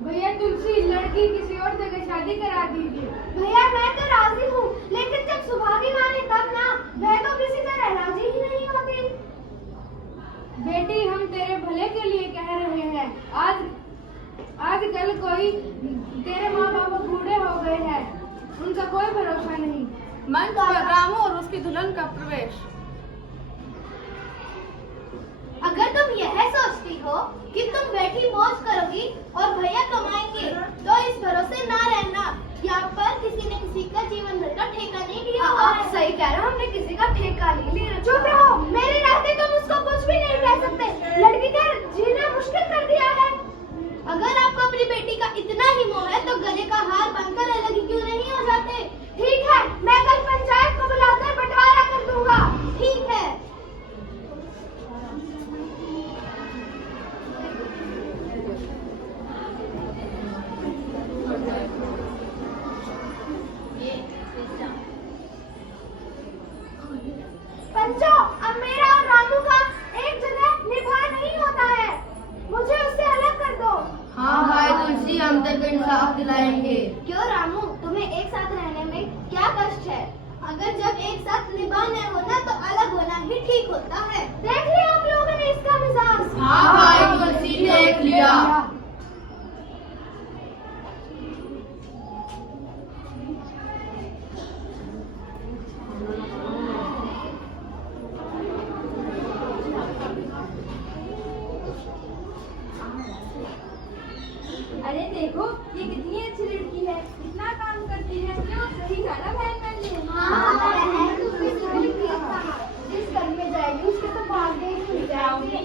भैया तुलसी, लड़की किसी और जगह शादी करा दीजिए। भैया मैं तो राजी हूँ, लेकिन जब सुभागी माने तब ना, वह तो किसी तरह राजी ही नहीं होती। बेटी हम तेरे भले के लिए कह रहे हैं। आजकल कोई तेरे माँ बाप बूढ़े हो गए हैं, उनका कोई भरोसा नहीं। मंच पर रामू और उसकी दुल्हन का प्रवेश। अगर तुम यह सोचती हो कि तुम बैठी मौज करोगी और भैया कमाएंगे, तो इस भरोसे ना रहना, यहाँ पर किसी ने किसी का जीवन भर का ठेका नहीं लिया हुआ है। सही कह रहे हो, हमने किसी का ठेका नहीं लिया। चुप रहो, मेरे रहते तुम उसको कुछ भी नहीं कह सकते। लड़की का जीना मुश्किल कर दिया है। अगर आपको अपनी बेटी का इतना ही मोह है, तो गले का हार बनकर अलग ही क्यों नहीं हो जाते? ठीक है, मैं कल पंचायत को बुलाकर बंटवारा कर दूंगा। ठीक है। पंचो, अब मेरा और रामू का एक जगह निभा नहीं होता है। मुझे उससे अलग कर दो। हाँ भाई तुलसी, हम तेरे को इंसाफ दिलाएंगे। क्यों रामू, तुम्हें एक साथ रहने में क्या कष्ट है? अगर जब एक साथ निभाना होना तो अलग होना ही ठीक होता है। देख लिया आप लोगों ने इसका मिजाज। हाँ भाई तुलसी, देख लिया। अरे देखो, ये कितनी अच्छी लड़की है, कितना काम करती है। क्यों, सही गाना बहन बन ले। जिस घर में जाएगी उसके तो भाग गई खुल जाएगी।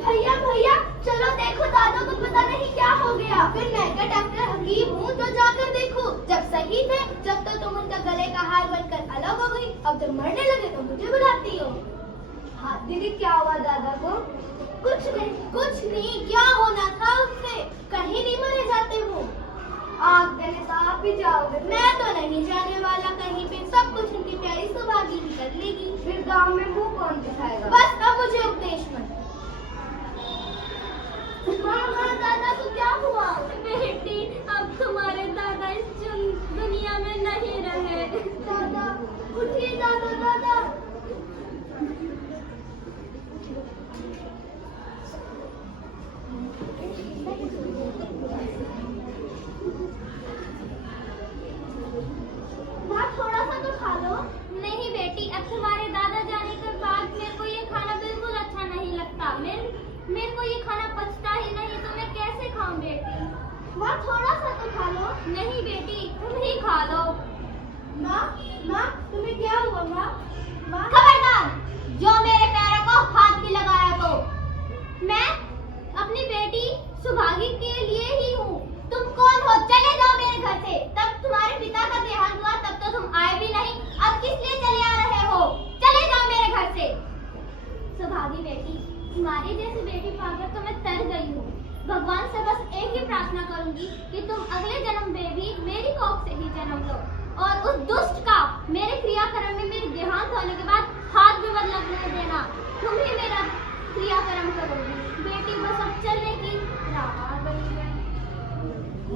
भैया भैया चलो देखो, दादा को पता नहीं क्या हो गया। फिर मैं क्या डॉक्टर हकीम हूँ जो जाकर देखूं? जब सही थे जब तो तुम उनका गले का हार बनकर अलग हो गई, अब जब मरने लगे तो मुझे बुलाती हो। हाँ दीदी, क्या हुआ दादा को? कुछ नहीं, क्या होना था उससे? कहीं नहीं मरे जाते वो। आग देने तो आप ही जाओगे। मैं तो नहीं जाने वाला कहीं पे, सब कुछ उनकी प्यारी सुभागी ही कर लेगी। फिर गांव में मुंह कौन दिखाएगा? बस अब मुझे उपदेश मत। हाँ दादा को क्या हुआ? बेटी, अब तुम्हारे दादा इस दुनिया में नहीं रहे। दादा उठिए, दादा दादा। माँ थोड़ा सा तो खा लो। नहीं बेटी, अब तुम्हारे दादा जाने के बाद मेरे को ये खाना बिल्कुल अच्छा नहीं लगता। मेरे को ये खाना पचता ही नहीं, तो मैं कैसे खाऊं बेटी? माँ थोड़ा सा तो खा लो। नहीं बेटी, तुम ही खा लो। माँ तुम्हें क्या हुआ? माँ खबरदार, जो मेरे पैरों को हाथ भी लगाया तो मैं अपनी बेटी सुभागी के लिए ही हूँ। तुम कौन हो? चले जाओ मेरे घर से। तब तुम्हारे पिता का देहांत हुआ तब तो तुम आए भी नहीं, अब किस लिए चले आ रहे हो? चले जाओ मेरे घर से। सुभागी बेटी, तुम्हारी जैसी बेटी पाकर तो मैं तर गई हूँ। भगवान से बस एक ही प्रार्थना करूंगी कि तुम अगले जन्म में भी मेरी कोख से ही जन्म लो, और उस दुष्ट का मेरे क्रियाक्रम में मेरे देहांत होने के बाद हाथ भी मत लगने देना। तुम ही मेरा क्रियाक्रम करोगी। बेटी बस अब चलने की राह बनी है।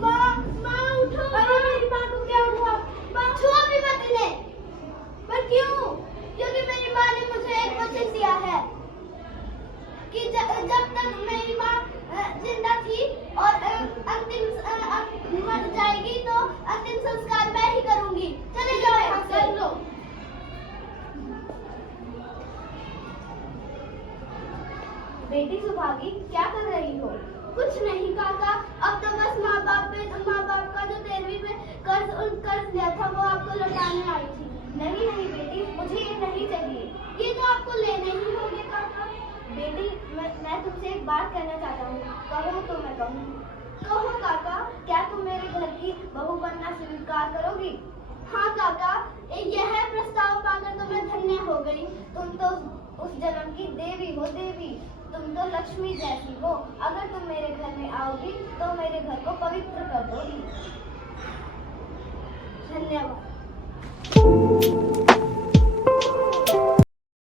माँ उठो। अरे मेरी माँ को क्या हुआ? माँ छुआ भी मत इन्हें। पर क्यों? क्योंकि मेरी माँ ने मुझे एक वचन दिया है कि जब तक मेरी माँ जिंदा थी और अंतिम मर जाएगी तो अंतिम संस्कार मैं ही करूंगी। चले जाओ यहाँ से। कर लो। बेटी सुभागी, क्या कर रही हो? कुछ नहीं काका, अब तो बस माँ बाप का जो 13वीं में कर्ज लिया था वो आपको लौटाने आई थी। नहीं बेटी, मुझे ये नहीं चाहिए। ये तो आपको लेने ही होंगे काका। बेटी मैं तुमसे एक बात कहना चाहता हूँ, कहो तो मैं कहूँ। कहो काका, क्या तुम मेरे घर की बहू बनना स्वीकार करोगी? हाँ काका, यह प्रस्ताव पाकर तो मैं धन्य हो गई। तुम तुम तो उस जन्म की देवी हो देवी। तुम तो लक्ष्मी जैसी हो। अगर तुम मेरे घर में आओगी तो मेरे घर को पवित्र कर दोगी। धन्यवाद।